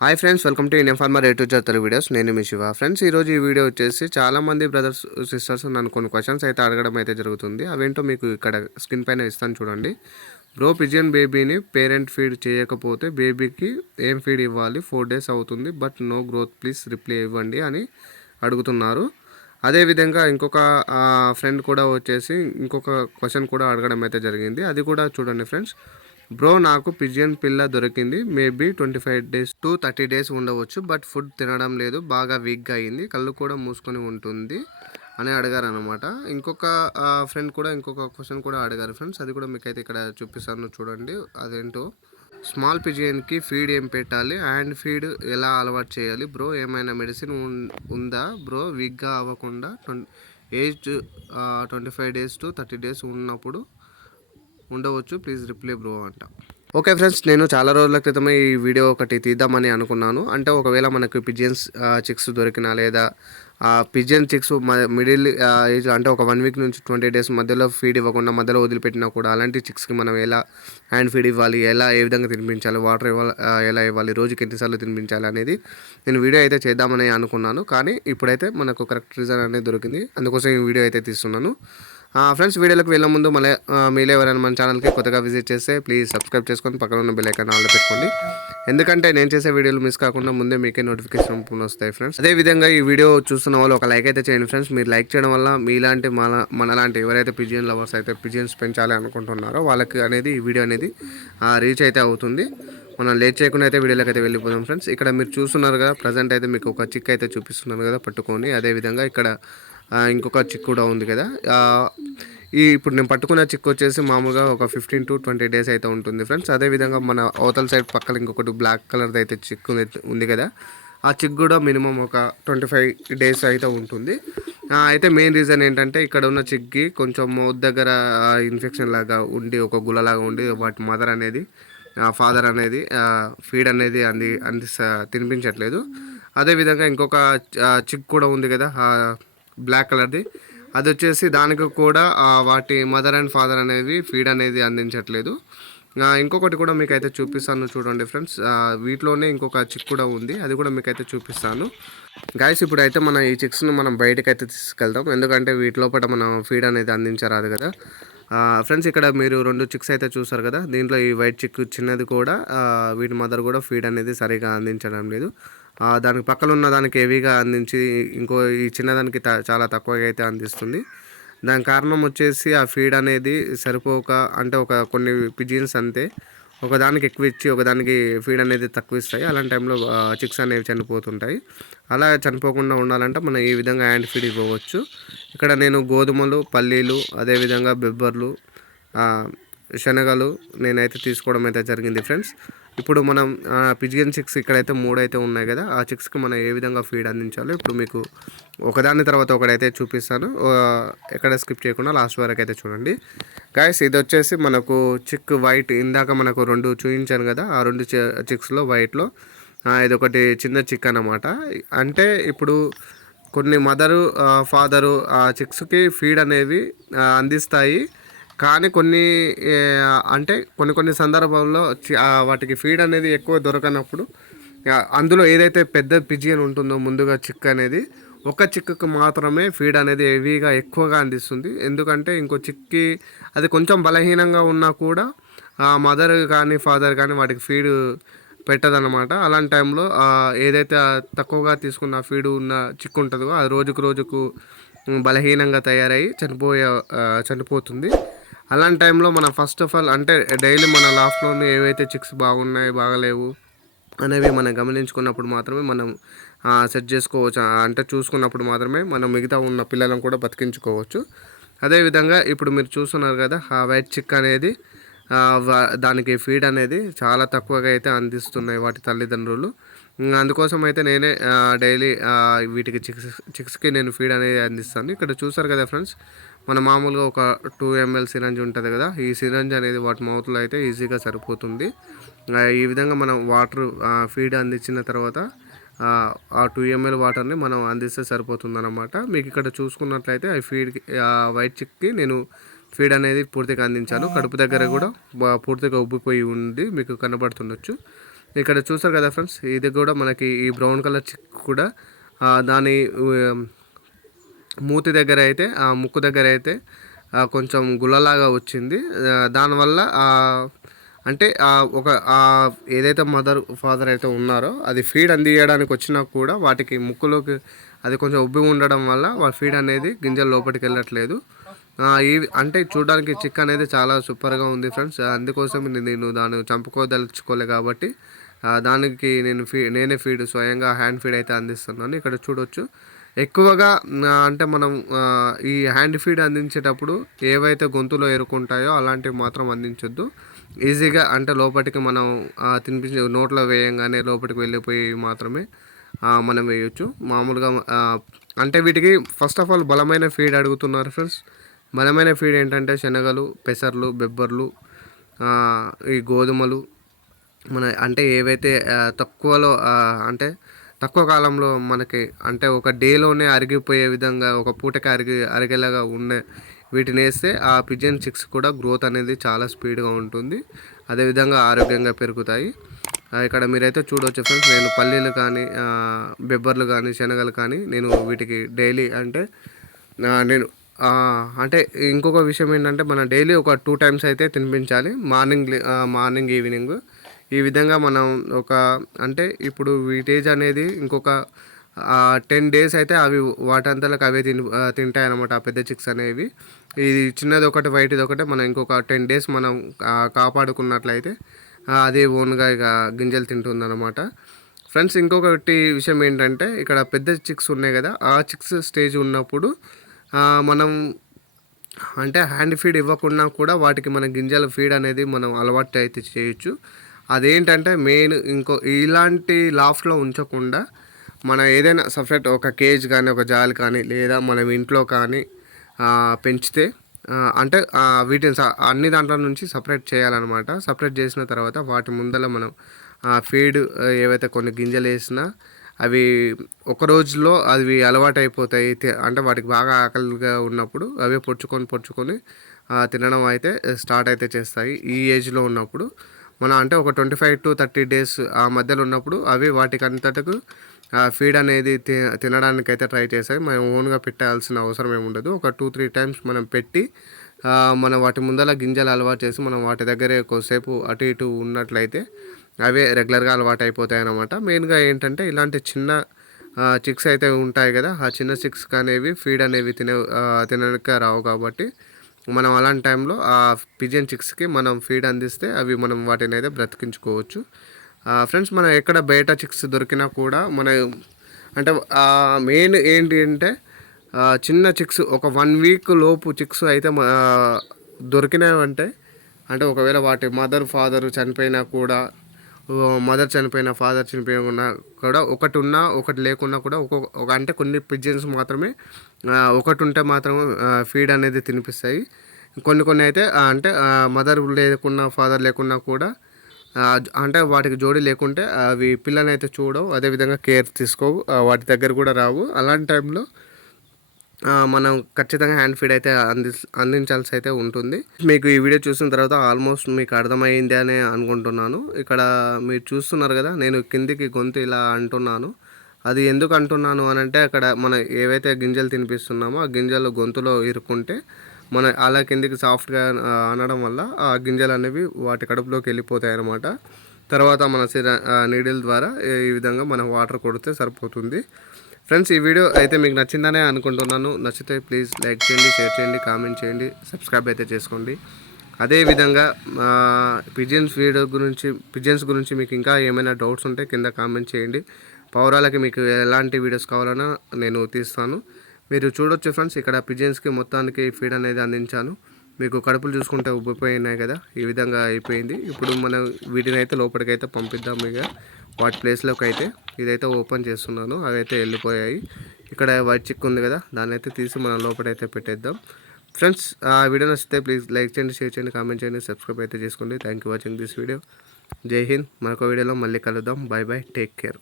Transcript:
Hi friends welcome to Indian farmer rate Telugu videos నేను మీ Shiva. Friends ఈరోజు ఈ వీడియో వచ్చేసి చాలా మంది బ్రదర్స్ సిస్టర్స్ నన్ను కొన్ని క్వశ్చన్స్ అయితే అడగడం అయితే జరుగుతుంది. అవేంటో మీకు ఇక్కడ స్క్రీన్ పైన ఇస్తాను చూడండి. బ్రో పిజియన్ బేబీని పేరెంట్ ఫీడ్ చేయకపోతే బేబీకి ఏం ఫీడ్ ఇవ్వాలి? ఫోర్ డేస్ అవుతుంది but no growth please reply ఇవ్వండి అని అడుగుతున్నారు. అదేవిధంగా ఇంకొక ఫ్రెండ్ కూడా వచ్చేసి ఇంకొక క్వశ్చన్ కూడా అడగడం అయితే జరిగింది. అది కూడా చూడండి ఫ్రెండ్స్ బ్రో నాకు పిజియన్ పిల్ల దొరికింది. Maybe twenty five days to thirty days ఉండవచ్చు. బట్ ఫుడ్ తినడం లేదు. బాగా వీక్గా అయింది. కళ్ళు కూడా మూసుకొని ఉంటుంది అని అడిగారు అనమాట ఇంకొక ఫ్రెండ్ కూడా ఇంకొక క్వశ్చన్ కూడా అడిగారు ఫ్రెండ్స్ అది కూడా మీకు అయితే ఇక్కడ చూపిస్తాను చూడండి. అదేంటో? స్మాల్ పిజియన్కి ఫీడ్ ఏం పెట్టాలి? హ్యాండ్ ఫీడ్ ఎలా అలవాటు చేయాలి? బ్రో ఏమైనా మెడిసిన్ ఉందా? బ్రో వీక్గా అవ్వకుండా age twenty five days to thirty days ఉన్నప్పుడు ఉండవచ్చు. ప్లీజ్ రిప్లై బ్రో అంట. ఓకే ఫ్రెండ్స్ నేను చాలా రోజుల క్రితమే ఈ వీడియో ఒకటి తీద్దామని అనుకున్నాను. అంటే ఒకవేళ మనకు పిజియన్స్ చిక్స్ దొరికినా లేదా పిజియన్ చిక్స్ మిడిల్ ఏజ్ అంటే ఒక వన్ వీక్ నుంచి ట్వంటీ డేస్ మధ్యలో ఫీడ్ ఇవ్వకుండా మధ్యలో వదిలిపెట్టినా కూడా అలాంటి చిక్స్కి మనం ఎలా హ్యాండ్ ఫీడ్ ఇవ్వాలి ఎలా ఏ విధంగా తినిపించాలి వాటర్ ఇవ్వాలి ఎలా ఇవ్వాలి రోజుకి ఎన్నిసార్లు తినిపించాలి అనేది నేను వీడియో అయితే చేద్దామని అనుకున్నాను. కానీ ఇప్పుడైతే మనకు కరెక్ట్ రీజన్ అనేది దొరికింది. అందుకోసం ఈ వీడియో అయితే తీస్తున్నాను. ఫ్రెండ్స్ వీడియోలకు వెళ్ళే ముందు మళ్ళీ మీలో ఎవరైనా మన ఛానల్కి కొత్తగా విజిట్ చేస్తే ప్లీజ్ సబ్స్క్రైబ్ చేసుకొని పక్కన ఉన్న బెల్ ఐకాన్ ఆన్లో పెట్టుకోండి. ఎందుకంటే నేను చేసే వీడియోలు మిస్ కాకుండా ముందే మీకే నోటిఫికేషన్ వస్తాయి ఫ్రెండ్స్. అదేవిధంగా ఈ వీడియో చూస్తున్న వాళ్ళు ఒక లైక్ అయితే చేయండి ఫ్రెండ్స్. మీరు లైక్ చేయడం వల్ల మీలాంటి మన మనలాంటి ఎవరైతే పిజియన్ లవర్స్ అయితే పిజియన్స్ పెంచాలి అనుకుంటున్నారో వాళ్ళకి అనేది ఈ వీడియో అనేది రీచ్ అయితే అవుతుంది. మనం లేట్ చేయకుండా అయితే వీడియోలోకి అయితే వెళ్ళిపోదాం ఫ్రెండ్స్. ఇక్కడ మీరు చూస్తున్నారు కదా ప్రజెంట్ అయితే మీకు ఒక చిక్ అయితే చూపిస్తున్నారు కదా పట్టుకొని అదేవిధంగా ఇక్కడ ఇంకొక చిక్ కూడా ఉంది కదా. ఈ ఇప్పుడు నేను పట్టుకున్న చిక్ వచ్చేసి మామూలుగా ఒక ఫిఫ్టీన్ టు ట్వంటీ డేస్ అయితే ఉంటుంది ఫ్రెండ్స్. అదేవిధంగా మన అవతల సైడ్ పక్కన ఇంకొకటి బ్లాక్ కలర్ది అయితే చిక్ ఉంది కదా. ఆ చిక్ కూడా మినిమం ఒక ట్వంటీ ఫైవ్ డేస్ అయితే ఉంటుంది. అయితే మెయిన్ రీజన్ ఏంటంటే ఇక్కడ ఉన్న చిక్కి కొంచెం మౌత్ దగ్గర ఇన్ఫెక్షన్ లాగా ఉండి ఒక గులలాగా ఉండి వాటి మదర్ అనేది ఫాదర్ అనేది ఫీడ్ అనేది అంది అంది తినిపించట్లేదు. అదేవిధంగా ఇంకొక చిక్ కూడా ఉంది కదా బ్లాక్ కలర్ది అది వచ్చేసి దానికి కూడా వాటి మదర్ అండ్ ఫాదర్ అనేది ఫీడ్ అనేది అందించట్లేదు. ఇంకొకటి కూడా మీకు అయితే చూపిస్తాను చూడండి ఫ్రెండ్స్. వీటిలోనే ఇంకొక చిక్ కూడా ఉంది. అది కూడా మీకు అయితే చూపిస్తాను. గాయస్ ఇప్పుడు అయితే మన ఈ చిక్స్ను మనం బయటకు అయితే తీసుకెళ్తాం ఎందుకంటే వీటి లోపల మనం ఫీడ్ అనేది అందించరాదు కదా. ఫ్రెండ్స్ ఇక్కడ మీరు రెండు చిక్స్ అయితే చూసారు కదా. దీంట్లో ఈ వైట్ చిక్ చిన్నది కూడా వీటి మదర్ కూడా ఫీడ్ అనేది సరిగా అందించడం లేదు. దానికి పక్కన ఉన్న దానికి హెవీగా అందించి ఇంకో ఈ చిన్నదానికి చాలా తక్కువగా అయితే అందిస్తుంది. దాని కారణం వచ్చేసి ఆ ఫీడ్ అనేది సరిపోక అంటే ఒక కొన్ని పిజిన్స్ అంతే. ఒకదానికి ఎక్కువ ఇచ్చి ఒకదానికి ఫీడ్ అనేది తక్కువ ఇస్తాయి. అలాంటి టైంలో చిక్స్ అనేవి చనిపోతుంటాయి. అలా చనిపోకుండా ఉండాలంటే మనం ఈ విధంగా హ్యాండ్ ఫీడ్ ఇవ్వవచ్చు. ఇక్కడ నేను గోధుమలు పల్లీలు అదేవిధంగా బెబ్బర్లు శనగలు నేనైతే తీసుకోవడం అయితే జరిగింది ఫ్రెండ్స్ ఇప్పుడు మనం పిజియన్ చిక్స్ ఇక్కడైతే మూడు అయితే ఉన్నాయి కదా ఆ చిక్స్కి మనం ఏ విధంగా ఫీడ్ అందించాలో ఇప్పుడు మీకు ఒకదాని తర్వాత ఒకటైతే చూపిస్తాను. ఎక్కడ స్కిప్ చేయకుండా లాస్ట్ వరకు అయితే చూడండి. గాయస్ ఇది వచ్చేసి మనకు చిక్ వైట్ ఇందాక మనకు రెండు చూపించాను కదా ఆ రెండు చిక్స్లో వైట్లో ఇది ఒకటి చిన్న చిక్ అనమాట అంటే ఇప్పుడు కొన్ని మదరు ఫాదరు ఆ చిక్స్కి ఫీడ్ అనేవి అందిస్తాయి. కానీ కొన్ని అంటే కొన్ని కొన్ని సందర్భాల్లో వాటికి ఫీడ్ అనేది ఎక్కువ దొరకనప్పుడు అందులో ఏదైతే పెద్ద పిజియన్ ఉంటుందో ముందుగా చిక్ అనేది ఒక చిక్కుకు మాత్రమే ఫీడ్ అనేది హెవీగా ఎక్కువగా అందిస్తుంది. ఎందుకంటే ఇంకో చిక్కి అది కొంచెం బలహీనంగా ఉన్నా కూడా మదర్ కానీ ఫాదర్ కానీ వాటికి ఫీడ్ పెట్టదన్నమాట. అలాంటి టైంలో ఏదైతే తక్కువగా తీసుకున్న ఫీడ్ ఉన్న చిక్కు ఉంటుందో అది రోజుకు రోజుకు బలహీనంగా తయారయ్యి చనిపోయే చనిపోతుంది. అలాంటి టైంలో మనం ఫస్ట్ ఆఫ్ ఆల్ అంటే డైలీ మన లాఫ్ట్లోనే ఏవైతే చిక్స్ బాగున్నాయి బాగలేవు అనేవి మనం గమనించుకున్నప్పుడు మాత్రమే మనం సెట్ చేసుకోవచ్చు. అంటే చూసుకున్నప్పుడు మాత్రమే మనం మిగతా ఉన్న పిల్లలను కూడా బతికించుకోవచ్చు. అదేవిధంగా ఇప్పుడు మీరు చూస్తున్నారు కదా ఆ వైట్ చిక్ అనేది దానికి ఫీడ్ అనేది చాలా తక్కువగా అయితే అందిస్తున్నాయి వాటి తల్లిదండ్రులు. అందుకోసం అయితే నేనే డైలీ వీటికి చిక్స్ చిక్స్కి నేను ఫీడ్ అనేది అందిస్తాను. ఇక్కడ చూసారు కదా ఫ్రెండ్స్ మన మామూలుగా ఒక టూ ఎంఎల్ సిరంజ్ ఉంటుంది కదా ఈ సిరంజ్ అనేది వాటి మౌత్లో అయితే ఈజీగా సరిపోతుంది. ఈ విధంగా మనం వాటర్ ఫీడ్ అందించిన తర్వాత ఆ టూ ఎంఎల్ వాటర్ని మనం అందిస్తే సరిపోతుంది అనమాట మీకు ఇక్కడ చూసుకున్నట్లయితే ఆ ఫీడ్కి వైట్ చిక్కి నేను ఫీడ్ అనేది పూర్తిగా అందించాను. కడుపు దగ్గర కూడా పూర్తిగా ఉబ్బిపోయి ఉంది మీకు కనబడుతుండొచ్చు. ఇక్కడ చూసారు కదా ఫ్రెండ్స్ ఇది కూడా మనకి ఈ బ్రౌన్ కలర్ చిక్ కూడా దాని మూతి దగ్గర అయితే ఆ ముక్కు దగ్గర అయితే కొంచెం గుల్లలాగా వచ్చింది. దానివల్ల అంటే ఒక ఏదైతే మదర్ ఫాదర్ అయితే ఉన్నారో అది ఫీడ్ అందియడానికి వచ్చినా కూడా వాటికి ముక్కులోకి అది కొంచెం ఉబ్బి ఉండడం వల్ల వాళ్ళ ఫీడ్ అనేది గింజలు లోపలికి వెళ్ళట్లేదు. ఈ అంటే చూడడానికి చిక్ అనేది చాలా సూపర్గా ఉంది ఫ్రెండ్స్. అందుకోసం నేను దాన్ని చంపుకోదలుచుకోలే కాబట్టి దానికి నేను ఫీ నేనే ఫీడ్ స్వయంగా హ్యాండ్ ఫీడ్ అయితే అందిస్తున్నాను. ఇక్కడ చూడొచ్చు. ఎక్కువగా అంటే మనం ఈ హ్యాండ్ ఫీడ్ అందించేటప్పుడు ఏవైతే గొంతులో ఎరుకుంటాయో అలాంటివి మాత్రం అందించొద్దు. ఈజీగా అంటే లోపలికి మనం ఆ, తినిపించే నోట్లో వేయంగానే లోపలికి వెళ్ళిపోయి మాత్రమే మనం వేయొచ్చు. మామూలుగా అంటే వీటికి ఫస్ట్ ఆఫ్ ఆల్ బలమైన ఫీడ్ అడుగుతున్నారు ఫ్రెండ్స్ బలమైన ఫీడ్ ఏంటంటే శనగలు పెసర్లు బెబ్బర్లు ఈ గోధుమలు మన అంటే ఏవైతే తక్కువలో అంటే తక్కువ కాలంలో మనకి అంటే ఒక డేలోనే అరిగిపోయే విధంగా ఒక పూటకి అరిగి అరిగేలాగా ఉండే వీటిని వేస్తే ఆ పిజన్ చిక్స్ కూడా గ్రోత్ అనేది చాలా స్పీడ్గా ఉంటుంది. అదేవిధంగా ఆరోగ్యంగా పెరుగుతాయి. ఇక్కడ మీరైతే చూడవచ్చు ఫ్రెండ్స్ నేను పల్లీలు కానీ బెబ్బర్లు కానీ శనగలు కానీ నేను వీటికి డైలీ అంటే నేను అంటే ఇంకొక విషయం ఏంటంటే మనం డైలీ ఒక టూ టైమ్స్ అయితే తినిపించాలి. మార్నింగ్ లే- మార్నింగ్ ఈవినింగ్. ఈ విధంగా మనం ఒక అంటే ఇప్పుడు వీటేజ్ అనేది ఇంకొక టెన్ డేస్ అయితే అవి వాటంతలకు అవే తిని తింటాయి అన్నమాట ఆ పెద్ద చిక్స్ అనేవి. ఇది చిన్నది ఒకటి వైట్ది ఒకటే మనం ఇంకొక టెన్ డేస్ మనం కాపాడుకున్నట్లయితే అదే ఓన్గా ఇక గింజలు తింటుందన్నమాట. ఫ్రెండ్స్ ఇంకొకటి విషయం ఏంటంటే ఇక్కడ పెద్ద చిక్స్ ఉన్నాయి కదా ఆ చిక్స్ స్టేజ్ ఉన్నప్పుడు మనం అంటే హ్యాండ్ ఫీడ్ ఇవ్వకుండా కూడా వాటికి మన గింజల ఫీడ్ అనేది మనం అలవాటు అయితే చేయొచ్చు. అదేంటంటే మెయిన్ ఇంకో ఇలాంటి లాఫ్ట్లో ఉంచకుండా మన ఏదైనా సపరేట్ ఒక కేజ్ కానీ ఒక జాలి కానీ లేదా మనం ఇంట్లో కానీ పెంచితే అంటే వీటిని అన్ని దాంట్లో నుంచి సపరేట్ చేయాలన్నమాట. సపరేట్ చేసిన తర్వాత వాటి ముందర మనం ఫీడ్ ఏవైతే కొన్ని గింజలు వేసినా అవి ఒక రోజులో అవి అలవాటు అయిపోతాయి అంటే వాటికి బాగా ఆకలిగా ఉన్నప్పుడు అవే పొడుచుకొని పొడుచుకొని తినడం అయితే స్టార్ట్ అయితే చేస్తాయి. ఈ ఏజ్లో ఉన్నప్పుడు మన అంటే ఒక twenty five to thirty days ఆ మధ్యలో ఉన్నప్పుడు అవి వాటికంతటకు ఫీడ్ అనేది తి తినడానికి అయితే ట్రై చేసాయి మనం ఓన్గా పెట్టాల్సిన అవసరం ఏమి ఉండదు. ఒక టూ త్రీ టైమ్స్ మనం పెట్టి మనం వాటి ముందర గింజలు అలవాటు చేసి మనం వాటి దగ్గరే కొద్దిసేపు అటు ఇటు ఉన్నట్లయితే అవే రెగ్యులర్గా అలవాటు అయిపోతాయి అన్నమాట. మెయిన్గా ఏంటంటే ఇలాంటి చిన్న చిక్స్ అయితే ఉంటాయి కదా. ఆ చిన్న చిక్స్ అనేవి ఫీడ్ అనేవి తినే తినక తినడానికి రావు కాబట్టి మనం అలాంటి టైంలో ఆ పిజన్ చిక్స్కి మనం ఫీడ్ అందిస్తే అవి మనం వాటిని అయితే బ్రతికించుకోవచ్చు. ఫ్రెండ్స్ మనం ఎక్కడ బయట చిక్స్ దొరికినా కూడా మన అంటే మెయిన్ ఏంటి అంటే చిన్న చిక్స్ ఒక వన్ వీక్ లోపు చిక్స్ అయితే దొరికినాయంటే అంటే ఒకవేళ వాటి మదర్ ఫాదర్ చనిపోయినా కూడా మదర్ చనిపోయిన ఫాదర్ చనిపోయినా కూడా ఒకటి ఉన్నా ఒకటి లేకున్నా కూడా ఒక్కొక్క ఒక అంటే కొన్ని పిజన్స్ మాత్రమే ఒకటి ఉంటే మాత్రమే ఫీడ్ అనేది తినిపిస్తాయి. కొన్ని కొన్ని అయితే అంటే మదర్ లేకున్నా ఫాదర్ లేకున్నా కూడా అంటే వాటికి జోడి లేకుంటే అవి పిల్లని అయితే చూడవు అదేవిధంగా కేర్ తీసుకోవు వాటి దగ్గర కూడా రావు. అలాంటి టైంలో మనం ఖచ్చితంగా హ్యాండ్ ఫీడ్ అయితే అంది అందించాల్సి అయితే ఉంటుంది. మీకు ఈ వీడియో చూసిన తర్వాత ఆల్మోస్ట్ మీకు అర్థమైంది అని అనుకుంటున్నాను. ఇక్కడ మీరు చూస్తున్నారు కదా నేను కిందికి గొంతు ఇలా అంటున్నాను. అది ఎందుకు అంటున్నాను అని అంటే అక్కడ మనం ఏవైతే గింజలు తినిపిస్తున్నామో ఆ గింజలు గొంతులో ఇరుక్కుంటే మన అలా కిందికి సాఫ్ట్గా అనడం వల్ల ఆ గింజలు అనేవి వాటి కడుపులోకి వెళ్ళిపోతాయి అన్నమాట. తర్వాత మన సిర నీడిల్ ద్వారా ఈ విధంగా మనం వాటర్ కొడితే సరిపోతుంది. ఫ్రెండ్స్ ఈ వీడియో అయితే మీకు నచ్చిందనే అనుకుంటున్నాను. నచ్చితే ప్లీజ్ లైక్ చేయండి షేర్ చేయండి కామెంట్ చేయండి సబ్స్క్రైబ్ అయితే చేసుకోండి. అదేవిధంగా పిజియన్స్ వీడియో గురించి పిజియన్స్ గురించి మీకు ఇంకా ఏమైనా డౌట్స్ ఉంటే కింద కామెంట్ చేయండి. పౌరాలకి మీకు ఎలాంటి వీడియోస్ కావాలన్నా నేను తీస్తాను. మీరు చూడొచ్చు ఫ్రెండ్స్ ఇక్కడ పిజియన్స్కి మొత్తానికి ఫీడ్ అనేది అందించాను. మీకు కడుపులు చూసుకుంటే ఉబ్బిపోయినాయి కదా ఈ విధంగా అయిపోయింది. ఇప్పుడు మనం వీటిని అయితే లోపలికి అయితే పంపిద్దాం ఇక. వాటి ప్లేస్లోకి అయితే ఇదైతే ఓపెన్ చేస్తున్నాను. అవైతే వెళ్ళిపోయాయి. ఇక్కడ వైట్ చిక్ ఉంది కదా దాన్ని అయితే తీసి మనం లోపలైతే పెట్టేద్దాం. ఫ్రెండ్స్ ఆ వీడియో నచ్చితే ప్లీజ్ లైక్ చేయండి షేర్ చేయండి కామెంట్ చేయండి సబ్స్క్రైబ్ అయితే చేసుకోండి. Thank you watching this video Jai Hind. మరొక వీడియోలో మళ్ళీ కలుద్దాం. Bye bye take care